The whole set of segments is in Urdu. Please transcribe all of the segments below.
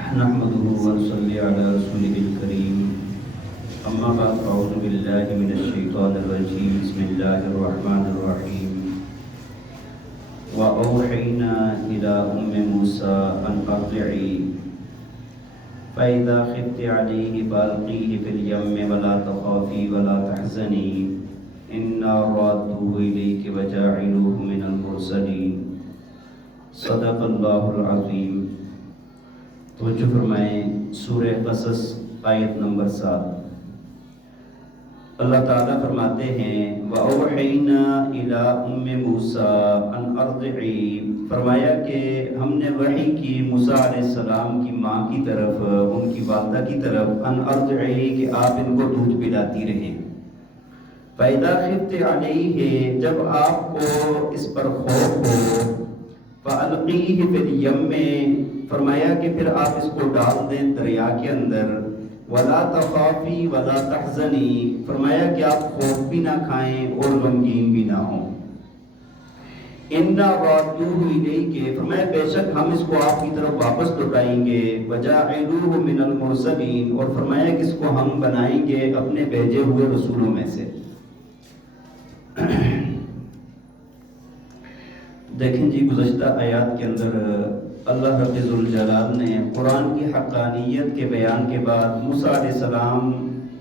نحمده ونصلي على رسوله الكريم أما بعد أعوذ بالله من الشيطان الرجيم بسم الله الرحمن الرحيم وأوحينا إلى موسى أن أرضعيه فإذا خفت عليه فألقيه في اليم ولا تخافي ولا تحزني إنا رادوه إليك وجاعلوه من المرسلين صدق اللہ العظیم۔ توجہ فرمائیں سورہ قصص آیت نمبر 7۔ اللہ تعالیٰ فرماتے ہیں وَأَوْحَيْنَا إِلَىٰ أُمِّ مُوسَىٰ أَنْ أَرْضِعِيهِ، فرمایا کہ ہم نے وحی کی موسیٰ علیہ السلام کی ماں کی طرف، ان کی والدہ کی طرف، أَنْ أَرْضِعِيهِ کہ آپ ان کو دودھ پلاتی رہیں۔ فَإِذَا خِفْتِ عَلَيْهِ جب آپ کو اس پر خوف ہو، فَأَلْقِيهِ فِي الْيَمِّ فرمایا کہ پھر آپ اس کو ڈال دیں دریا کے اندر، وَلَا تَخَافِي وَلَا تَحْزَنِي فرمایا کہ آپ خوف بھی نہ کھائیں اور غمگین بھی نہ ہوں۔ إِنَّا رَادُّوهُ إِلَيْكَ فرمایا بے شک ہم اس کو آپ کی طرف واپس لوٹائیں گے، وَجَاعِلُوهُ مِنَ الْمُرْسَلِينَ اور فرمایا کہ اس کو ہم بنائیں گے اپنے بھیجے ہوئے رسولوں میں سے۔ دیکھیں جی گزشتہ آیات کے اندر اللہ رب ذوالجلال نے قرآن کی حقانیت کے بیان کے بعد موسیٰ علیہ السلام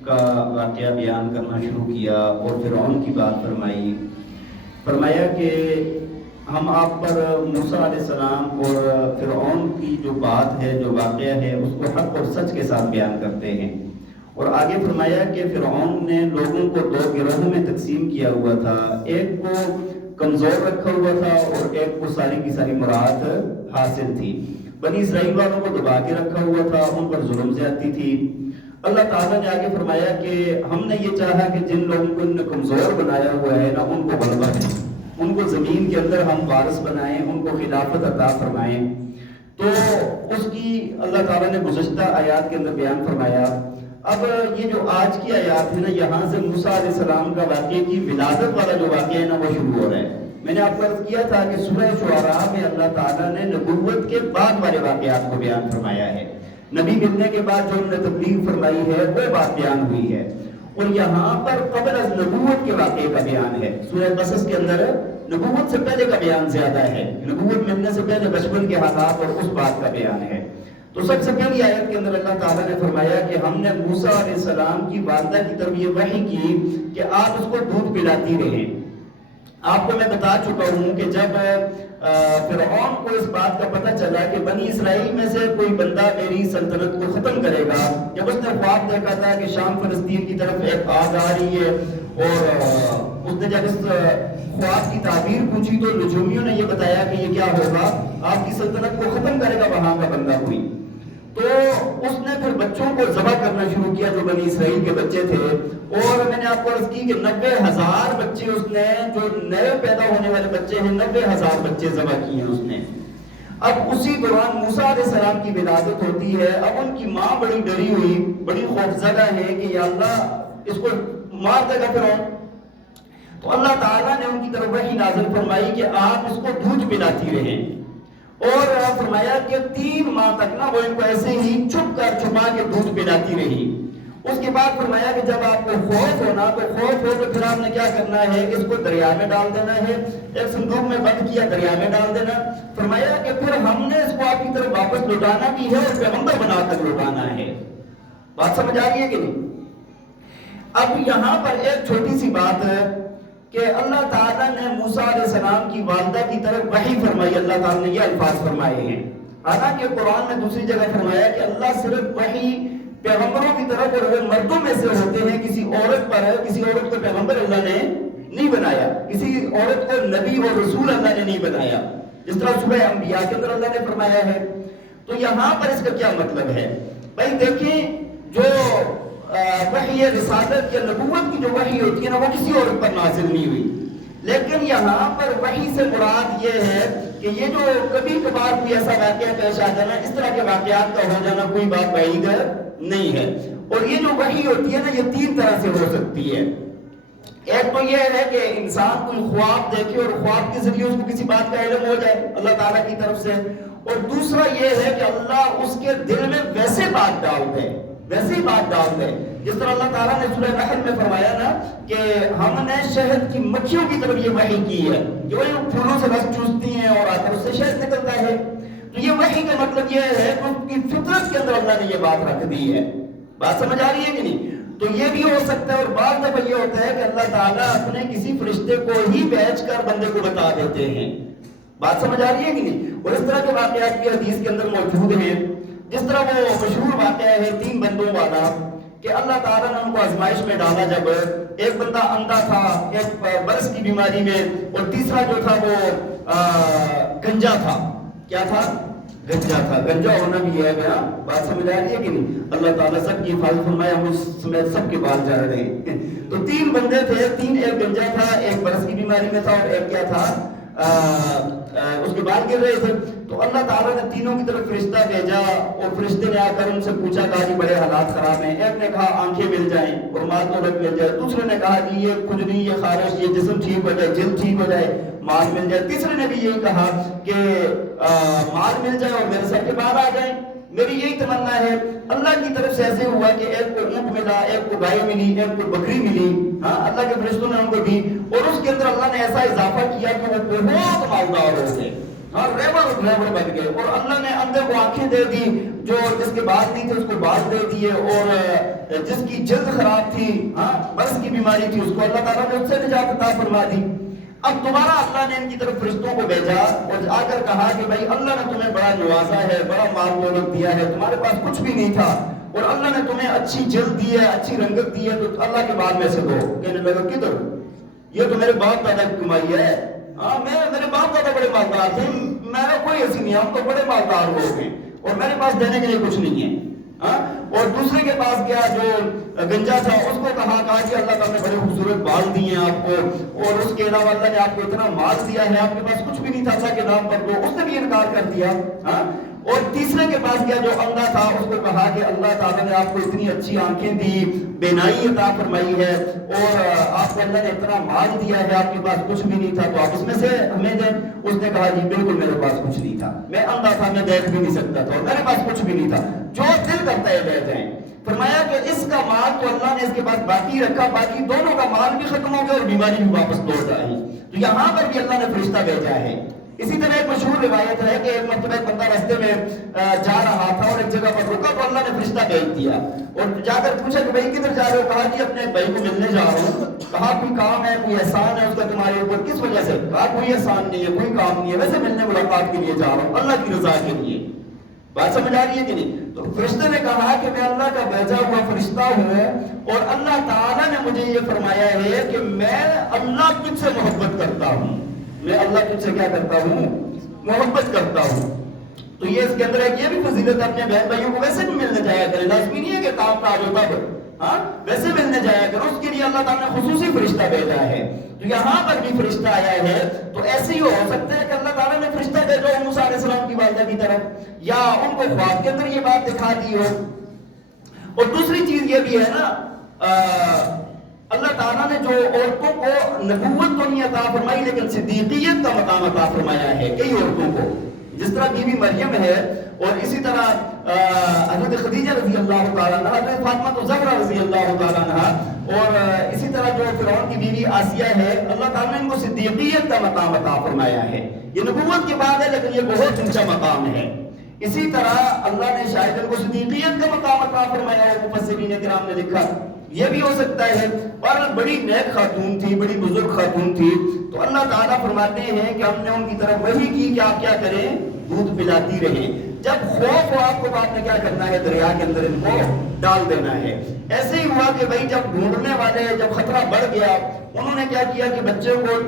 کا واقعہ بیان کرنا شروع کیا اور فرعون کی بات فرمائی۔ فرمایا کہ ہم آپ پر موسیٰ علیہ السلام اور فرعون کی جو بات ہے، جو واقعہ ہے، اس کو حق اور سچ کے ساتھ بیان کرتے ہیں۔ اور آگے فرمایا کہ فرعون نے لوگوں کو دو گروہوں میں تقسیم کیا ہوا تھا، ایک کو کمزور رکھا ہوا تھا اور ایک کو ساری کی ساری مراد حاصل تھی۔ بنی اسرائیل والوں کو دبا کے رکھا ہوا تھا، ان پر ظلم زیادتی تھی۔ اللہ تعالیٰ نے آگے فرمایا کہ ہم نے یہ چاہا کہ جن لوگوں کو ان نے کمزور بنایا ہوا ہے نا، ان کو غلبہ دیں، ان کو زمین کے اندر ہم وارث بنائیں، ان کو خلافت عطا فرمائیں۔ تو اس کی اللہ تعالیٰ نے گزشتہ آیات کے اندر بیان فرمایا۔ اب یہ جو آج کی آیات ہے نا، یہاں سے موسیٰ علیہ السلام کا واقعے کی ولادت والا جو واقعہ ہے نا، وہ شروع ہو رہا ہے۔ میں نے آپ کو عرض کیا تھا کہ سورہ شعراء میں اللہ تعالیٰ نے نبوت کے بعد والے واقعات کو بیان فرمایا ہے۔ نبی ملنے کے بعد جو انہوں نے تبلیغ فرمائی ہے وہ بات بیان ہوئی ہے، اور یہاں پر قبل از نبوت کے واقعے کا بیان ہے۔ سورہ قصص کے اندر نبوت سے پہلے کا بیان زیادہ ہے، نبوت ملنے سے پہلے بچپن کے حالات اور اس بات کا بیان ہے۔ تو سب سے پہلی آیت کے اندر اللہ تعالیٰ نے فرمایا کہ ہم نے موسیٰ علیہ السلام کی والدہ کی طرف یہ وحی کی کہ آپ اس کو دودھ پلاتی رہیں۔ آپ کو میں بتا چکا ہوں کہ جب فرعون کو اس بات کا پتہ چلا کہ بنی اسرائیل میں سے کوئی بندہ میری سلطنت کو ختم کرے گا، جب اس نے خواب دیکھا تھا کہ شام فلسطین کی طرف ایک آگ آ رہی ہے، اور اس نے جب اس خواب کی تعبیر پوچھی تو نجومیوں نے یہ بتایا کہ یہ کیا ہوگا، آپ کی سلطنت کو ختم کرے گا وہاں کا بندہ کوئی۔ تو اس نے پھر بچوں کو ذبح کرنا شروع کیا جو بنی اسرائیل کے بچے تھے، اور میں نے آپ کو عرض کی کہ 90,000 بچے اس نے، جو نئے پیدا ہونے والے بچے ہیں، 90,000 بچے ذبح کیے ہیں اس نے۔ اب اسی دوران موسیٰ علیہ السلام کی ولادت ہوتی ہے۔ اب ان کی ماں بڑی ڈری ہوئی، بڑی خوفزدہ ہے کہ یا اللہ اس کو مار دے گا فرعون۔ تو اللہ تعالیٰ نے ان کی طرف وحی نازل فرمائی کہ آپ اس کو دودھ پلاتی رہیں، اور فرمایا کہ 3 ماہ تک نا وہ ان کو ایسے ہی چھپا کے دودھ پلاتی رہی۔ اس کے بعد فرمایا کہ جب آپ کو خوف ہونا تو پھر آپ نے کیا کرنا ہے، اس کو دریا میں ڈال دینا ہے، ایک صندوق میں بند کیا، دریا میں ڈال دینا۔ فرمایا کہ پھر ہم نے اس کو آپ کی طرف واپس لوٹانا بھی ہے اور پیغمبر بنا کر لوٹانا ہے۔ بات سمجھ آ رہی ہے کہ نہیں؟ اب یہاں پر ایک چھوٹی سی بات ہے کہ اللہ تعالیٰ نے موسیٰ علیہ السلام کی والدہ کی طرف وحی فرمائی، اللہ تعالیٰ نے یہ الفاظ فرمائے ہیں۔ حالانکہ قرآن میں دوسری جگہ فرمایا کہ اللہ صرف وحی پیغمبروں کی طرف اور وہ مردوں میں سے ہوتے ہیں، کسی عورت پر، کسی عورت کو پیغمبر اللہ نے نہیں بنایا، کسی عورت کو نبی اور رسول اللہ نے نہیں بنایا، جس طرح سورہ انبیاء کے اندر اللہ نے فرمایا ہے۔ تو یہاں پر اس کا کیا مطلب ہے بھائی؟ دیکھیں جو وحی رسالت یا نبوت کی جو وحی ہوتی ہے نا، وہ کسی عورت پر نازل نہیں ہوئی، لیکن یہاں پر وحی سے مراد یہ ہے کہ یہ جو کبھی کبھار کوئی ایسا واقعہ پیش آ جانا، اس طرح کے واقعات کا ہو جانا کوئی بات بعید نہیں ہے۔ اور یہ جو وحی ہوتی ہے نا، یہ 3 طرح سے ہو سکتی ہے۔ ایک تو یہ ہے کہ انسان کوئی خواب دیکھے اور خواب کے ذریعے اس کو کسی بات کا علم ہو جائے اللہ تعالیٰ کی طرف سے، اور دوسرا یہ ہے کہ اللہ اس کے دل میں ویسے بات ڈال دے، ویسے ہی بات ڈال دے جس طرح اللہ تعالیٰ نے سورہ نحل میں فرمایا نا کہ ہم نے شہد کی مکھیوں کی طرف یہ وحی کی ہے، جو یہ پھولوں سے رس چوستی ہیں اور آخر اس سے شہد نکلتا ہے. تو یہ وحی کا مطلب یہ ہے کہ ان کی فطرت کے اندر اللہ نے یہ بات رکھ دی ہے. بات سمجھ آ رہی ہے کہ نہیں؟ تو یہ بھی ہو سکتا ہے. اور بعض دفعہ یہ ہوتا ہے کہ اللہ تعالیٰ اپنے کسی فرشتے کو ہی بھیج کر بندے کو بتا دیتے ہیں. بات سمجھ آ رہی ہے کہ نہیں؟ اور اس طرح کے واقعات بھی حدیث کے اندر موجود ہیں. جس طرح وہ مشہور واقعہ ہے 3 بندوں والا کہ اللہ تعالیٰ نے ان کو آزمائش میں ڈالا. جب ایک بندہ اندھا تھا، ایک برس کی بیماری میں، اور تیسرا جو تھا وہ گنجا تھا. کیا تھا؟ گنجا تھا. گنجا ہونا بھی ہے نا. بات سمجھ آ رہی ہے کہ نہیں؟ اللہ تعالیٰ سب کی حفاظت فرمائے، ہم اس سمیت سب کے بال جا رہے ہیں. تو 3 بندے تھے، ایک گنجا تھا، ایک برس کی بیماری میں تھا، اور ایک کیا تھا، اس کے بال گر رہے تھے. تو اللہ تعالیٰ نے تینوں کی طرف فرشتہ بھیجا، اور فرشتے نے آ کر ان سے پوچھا، کہا جی بڑے حالات خراب ہیں. ایک نے کہا آنکھیں مل جائیں اور مال دولت مل جائے. دوسرے نے کہا جی یہ کھجلی، یہ خارش، یہ جسم ٹھیک ہو جائے، جلد ٹھیک ہو جائے، مال مل جائے. تیسرے نے بھی یہی کہا کہ مال مل جائے اور میرے سر کے بال آ جائیں. میری یہی تمنا ہے. اللہ کی طرف سے ایسے ہوا کہ ایک کو اونٹ ملا، ایک کو گائے ملی، ایک کو بکری ملی. ہاں، اللہ کے فرشتوں نے ان کو دی، اور اس کے اندر اللہ نے ایسا اضافہ کیا کہ وہ بہت مالدار ہو گئے. ہاں، ریبر بن گئے. اور اللہ نے اندھے کو آنکھیں دے دی، جو جس کے بال نہیں تھے اس کو بال دے دیے، اور جس کی جلد خراب تھی، ہاں برس کی بیماری تھی، اس کو اللہ تعالیٰ نے اس سے نجات عطا فرما دی. اب دوبارہ اللہ نے ان کی طرف فرشتوں کو بھیجا اور آ کر کہا کہ بھائی اللہ نے تمہیں بڑا نوازا ہے، بڑا مال دولت دیا ہے، تمہارے پاس کچھ بھی نہیں تھا، اور اللہ نے تمہیں اچھی جلد دی ہے، اچھی رنگت دی ہے، تو اللہ کے بال میں سے دو. کہنے لگا کدھر؟ یہ تو میرے باپ دادا کی کمائی ہے. ہاں، میرے باپ دادا بڑے مالدار تھے، میرا کوئی ایسی نہیں ہے، ہم تو بڑے مالدار لوگ ہیں، اور میرے پاس دینے کے لیے کچھ نہیں ہے. اور دوسرے کے پاس گیا جو گنجا تھا، اس کو کہا کہ اللہ تعالیٰ نے بڑے خوبصورت بال دیے ہیں آپ کو، اور اس کے علاوہ اللہ نے آپ کو اتنا مال دیا ہے، آپ کے پاس کچھ بھی نہیں تھا، اللہ کے نام پر دو. اس نے بھی انکار کر دیا. اور تیسرے کے پاس گیا جو اندھا تھا، اس کو کہا کہ اللہ تعالیٰ نے آپ کو اتنی اچھی آنکھیں دی، بینائی عطا فرمائی ہے، اور آپ کو اللہ نے اتنا مال دیا ہے، آپ کے پاس کچھ بھی نہیں تھا، تو آپ اس میں سے ہمیں دیں. اس نے کہا جی بالکل میرے پاس کچھ نہیں تھا، میں اندھا تھا، میں دیکھ بھی نہیں سکتا تھا، اور میرے پاس کچھ بھی نہیں تھا، جو دل کرتا ہے لے جائیں. فرمایا کہ اس کا مال تو اللہ نے اس کے پاس باقی رکھا، باقی دونوں کا مال بھی ختم ہو گیا اور بیماری بھی واپس لوٹ آئی. تو یہاں پر بھی اللہ نے فرشتہ بھیجا ہے. اسی طرح ایک مشہور روایت ہے کہ ایک مرتبہ ایک بندہ راستے میں جا رہا تھا اور ایک جگہ پر رکا، تو اللہ نے فرشتہ بھیج دیا اور جا کر پوچھا کہ بھائی کدھر جا رہے ہو؟ کہا کہ اپنے بھائی کو ملنے جا رہا ہوں. کہا کوئی کام ہے، کوئی احسان ہے اس کا تمہارے اوپر؟ کس وجہ سے؟ کہا کوئی احسان نہیں ہے، کوئی کام نہیں ہے، ویسے ملنے ملاقات کے لیے جا رہا ہوں، اللہ کی رضا کے لیے. بات سمجھ آ رہی ہے کہ نہیں؟ تو فرشتے نے کہا کہ میں اللہ کا بھیجا ہوا فرشتہ ہوں، اور اللہ تعالیٰ نے مجھے یہ فرمایا ہے کہ میں اللہ تجھ سے محبت کرتا ہوں. میں اللہ تجھ سے کیا کرتا ہوں؟ محبت کرتا ہوں. تو یہ اس کے اندر ایک یہ بھی فضیلت اپنے بہن بھائیوں کو ویسے بھی ملنے جایا کرے. لازمی نہیں ہے کہ کام کاج ہوتا ہے، ہاں ویسے ملنے جایا کرو. اس کے لیے اللہ تعالیٰ نے خصوصی فرشتہ بھیجا ہے. تو یہاں پر بھی فرشتہ آیا ہے. تو ایسے ہی ہو سکتا ہے کہ اللہ تعالیٰ نے فرشتہ بھیجا ہو موسیٰ علیہ السلام کی والدہ کی طرف، یا ان کو خواب کے اندر یہ بات دکھا دی ہو. اور دوسری چیز یہ بھی ہے نا، اللہ تعالیٰ نے جو عورتوں کو نبوت تو نہیں عطا فرمائی لیکن صدیقیت کا مقام عطا فرمایا ہے کئی عورتوں کو، جس طرح بی بی مریم ہے، اور اسی طرح حضرت خدیجہ رضی اللہ تعالیٰ عنہ، حضرت فاطمہ الزہرا رضی اللہ تعالیٰ عنہ، اور اسی طرح جو فرعون کی بیوی آسیہ ہے، اللہ تعالیٰ نے ان کو صدیقیت کا مقام عطا فرمایا ہے. یہ نبوت کے بعد ہے لیکن یہ بہت اونچا مقام ہے. اسی طرح اللہ نے شاید ان کو صدیقیت کا مقام عطا فرمایا ہے. مفسرین کرام نے لکھا یہ بھی ہو سکتا ہے. اور بڑی نیک خاتون تھی، بڑی بزرگ خاتون تھی، تو اللہ تعالیٰ فرماتے ہیں کہ ہم نے ان کی طرف وحی کی کہ آپ کیا کریں؟ دودھ پلاتی رہیں. جب خوف ہو آپ کو، آپ نے کیا کرنا ہے؟ دریا کے اندر ان کو ڈال دینا ہے. ایسے ہی ہوا کہ بھائی جب ڈھونڈنے والے، جب خطرہ بڑھ گیا، انہوں نے کیا کیا کہ بچے کو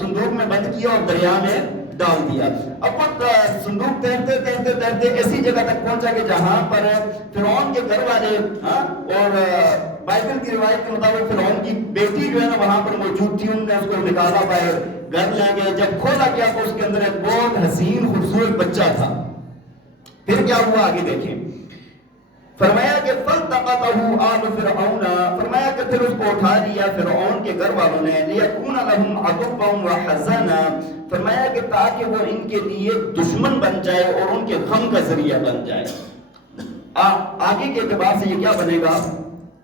صندوق میں بند کیا اور دریا میں ڈال دیا. اب وہ صندوق تیرتے تیرتے تیرتے ایسی جگہ تک پہنچا کہ جہاں پر فرعون کے گھر والے، اور بائبل کی روایت کے مطابق فرعون کی بیٹی جو ہے نا وہاں پر موجود تھی، انہوں نے اس کو نکالا باہر، گھر لے گئے. جب کھولا گیا تو اس کے اندر ایک بہت حسین خوبصورت بچہ تھا. پھر کیا ہوا آگے دیکھیں. فرمایا کہ فَالْتَقَطَهُ آلُ فِرْعَوْنَ، فرمایا کہ پھر اس کو اٹھا لیا فرعون کے گھر والوں نے، لِيَكُونَ لَهُمْ عَدُوًّا وَحَزَنًا، فرمایا کہ تاکہ وہ ان کے لیے دشمن بن جائے اور ان کے غم کا ذریعہ بن جائے. آگے کے اعتبار سے یہ کیا بنے گا؟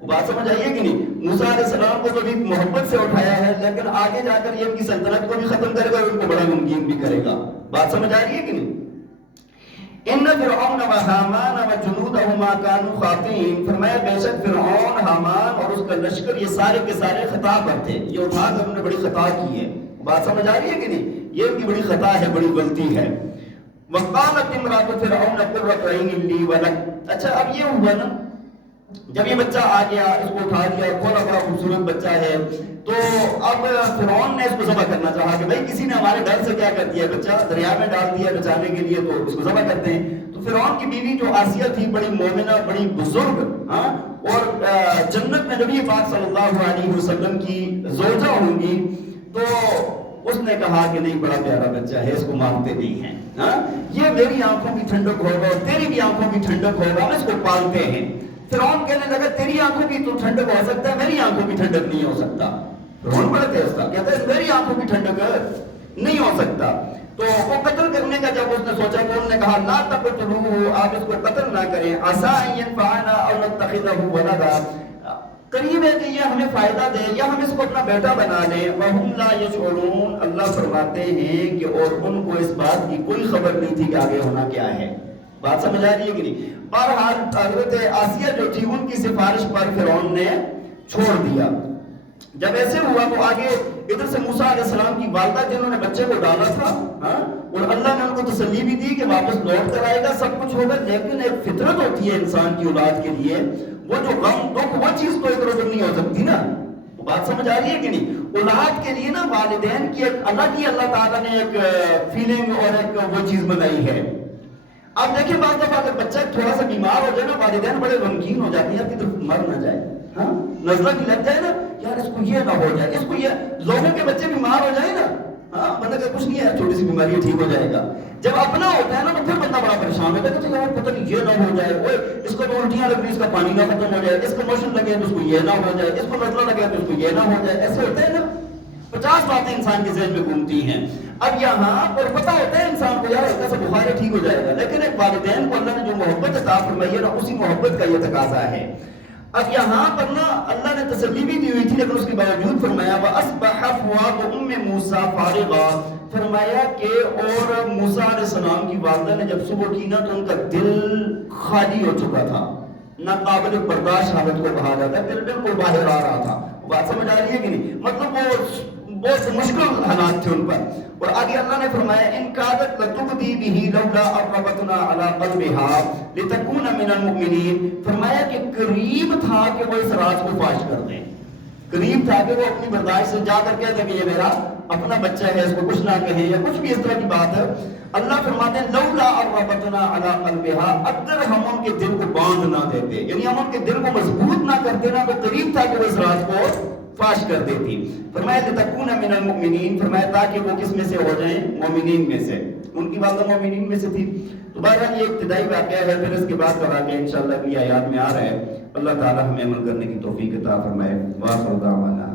وہ بات سمجھ آئیے کہ نہیں؟ موسیٰ علیہ السلام کو تو بھی محبت سے اٹھایا ہے، لیکن آگے جا کر یہ ان کی سلطنت کو بھی ختم کرے گا اور ان کو بڑا غمگین بھی کرے گا. بات سمجھ آ رہی ہے کہ نہیں؟ ان فرعون و حامان و جنودہما کانوا خاطئین. فرمایا بے شک فرعون، حامان اور اس کا لشکر یہ سارے کے سارے خطا پر تھے، یہ اٹھا کر انہوں نے بڑی خطا کی ہے. بات سمجھ آ رہی ہے کہ نہیں؟ یہ ان کی بڑی خطا ہے، بڑی غلطی ہے. وقالت امرأة فرعون قرۃ عین لی ولک. اچھا اب یہ ہوا نا، جب یہ بچہ آ گیا، اس کو اٹھا لیا، بڑا بڑا خوبصورت بچہ ہے، تو اب فرعون نے اس کو ذبح کرنا چاہا کہ بھائی کسی نے ہمارے ڈر سے کیا کر دیا، بچہ دریا میں ڈال دیا بچانے کے لیے، تو اس کو ذبح کرتے ہیں. تو فرعون کی بیوی جو آسیہ تھی، بڑی مومنہ، بڑی بزرگ، اور جنت میں نبی پاک صلی اللہ علیہ وسلم کی زوجہ ہوں گی، تو اس نے کہا کہ نہیں، بڑا پیارا بچہ ہے، اس کو مارتے نہیں ہیں، یہ میری آنکھوں کی ٹھنڈک ہوگا اور تیری بھی آنکھوں کی ٹھنڈک ہوگا، ہم اس کو پالتے ہیں. فرعون کہنے لگا تیری آنکھوں کی تو ٹھنڈک ہو سکتا ہے، میری آنکھوں کی ٹھنڈک نہیں ہو سکتا. فرعون بڑا تیز تھا، کہتا ہے میری آنکھوں کی ٹھنڈک نہیں ہو سکتا. تو وہ قتل کرنے کا جب اس نے سوچا تو انہوں نے کہا لا تقتلوہ، آپ اس کو قتل نہ کریں، عسیٰ ان ینفعنا او نتخذہ ولدا، قریب ہے کہ یہ ہمیں فائدہ دے یا ہم اس کو اپنا بیٹا بنا لیں. وہم لا یشعرون، اللہ فرماتے ہیں کہ اور ان کو اس بات کی کوئی خبر نہیں تھی کہ آگے ہونا کیا ہے. بات سمجھ آ رہی ہے کہ نہیں؟ بہرحال حضرت آسیہ جو تھی ان کی سفارش پر فرعون نے چھوڑ دیا. جب ایسے ہوا تو آگے ادھر سے موسیٰ علیہ السلام کی والدہ جنہوں نے بچے کو ڈالا تھا، اور اللہ نے ان کو تسلی بھی دی کہ واپس لوٹ کر آئے گا، سب کچھ ہوگا، لیکن ایک فطرت ہوتی ہے انسان کی اولاد کے لیے، وہ جو غم دکھ وہ چیز تو ادھر ادھر نہیں ہو سکتی نا. بات سمجھ آ رہی ہے کہ نہیں؟ اولاد کے لیے نا والدین کی ایک الگ ہی اللہ تعالیٰ نے ایک فیلنگ اور ایک وہ چیز بنائی ہے. اب دیکھیں بعض دفعہ اگر بچہ تھوڑا سا بیمار ہو جائے نا، والدین بڑے غمگین ہو جاتے ہیں، آپ کی طرف مر نہ جائے، نزلہ بھی لگ جائے نا، یار اس کو یہ نہ ہو جائے، اس کو یہ، لوگوں کے بچے بیمار ہو جائے نا، بندہ کہ کچھ نہیں ہے، چھوٹی سی بیماری ہے، ٹھیک ہو جائے گا. جب اپنا ہوتا ہے نا تو پھر بندہ بڑا پریشان ہوتا ہے کہ یار پتہ نہیں یہ نہ ہو جائے، اوے اس کو تو الٹیاں لگ رہی، اس کا پانی نہ ختم ہو جائے، اس کو موشن لگے تو اس کو یہ نہ ہو جائے، اس کو نزلہ لگے تو اس کو یہ نہ ہو جائے. ایسے ہوتا ہے نا، 50 باتیں انسان کے ذہن میں گھومتی ہیں. اب یہاں پر پتہ ہوتا ہے انسان کو یار ہلکا سا بخار ہے، ٹھیک ہو جائے گا، لیکن ایک والدین کو اللہ نے جو محبت عطا فرمائی ہے نا، اسی محبت کا یہ تقاضا ہے. اب یہاں پر نا اللہ نے تسلی بھی دی ہوئی تھی، لیکن اس کے باوجود فرمایا وَأَصْبَحَ فُؤَادُ أُمِّ مُوسَىٰ فَارِغًا، فرمایا کہ اور موسیٰ علیہ السلام کی والدہ نے جب صبح کی نا تو ان کا دل خالی ہو چکا تھا، ناقابل برداشت حالت کو کہا جاتا ہے، دل بالکل باہر آ رہا تھا. بات سمجھ آ رہی ہے کہ نہیں؟ مطلب وہ بہت مشکل حالات تھے ان پر. اور آگے اللہ نے فرمایا ان کادت لتبدی بہ لولا اربتنا علی قلبها لتکون من المؤمنین، فرمایا کہ قریب تھا کہ وہ اس راز کو فاش کر دیں، قریب تھا کہ وہ اپنی برداشت سے جا کر کہہ دیں کہ یہ میرا اپنا بچہ ہے، اس کو کچھ نہ کہیں یا کچھ بھی اس طرح کی بات ہے. اللہ فرماتے ہیں لولا اربتنا علی قلبها، اگر ہم ان کے دل کو باندھ نہ دیتے، یعنی ہم ان کے دل کو مضبوط نہ کرتے نا، تو قریب تھا کہ وہ اس راز کو فاش کر دیتی. فرمایا لتکون من المؤمنین، فرمایا تاکہ وہ کس میں سے ہو جائیں؟ مومنین میں سے. ان کی والدہ مومنین میں سے تھی. تو بہرحال یہ ابتدائی واقعہ ہے، پھر اس کے بعد کا واقعہ انشاءاللہ اگلی آیات میں آ رہا ہے. اللہ تعالی ہمیں عمل کرنے کی توفیق عطا فرمائے. وآخر دعوانا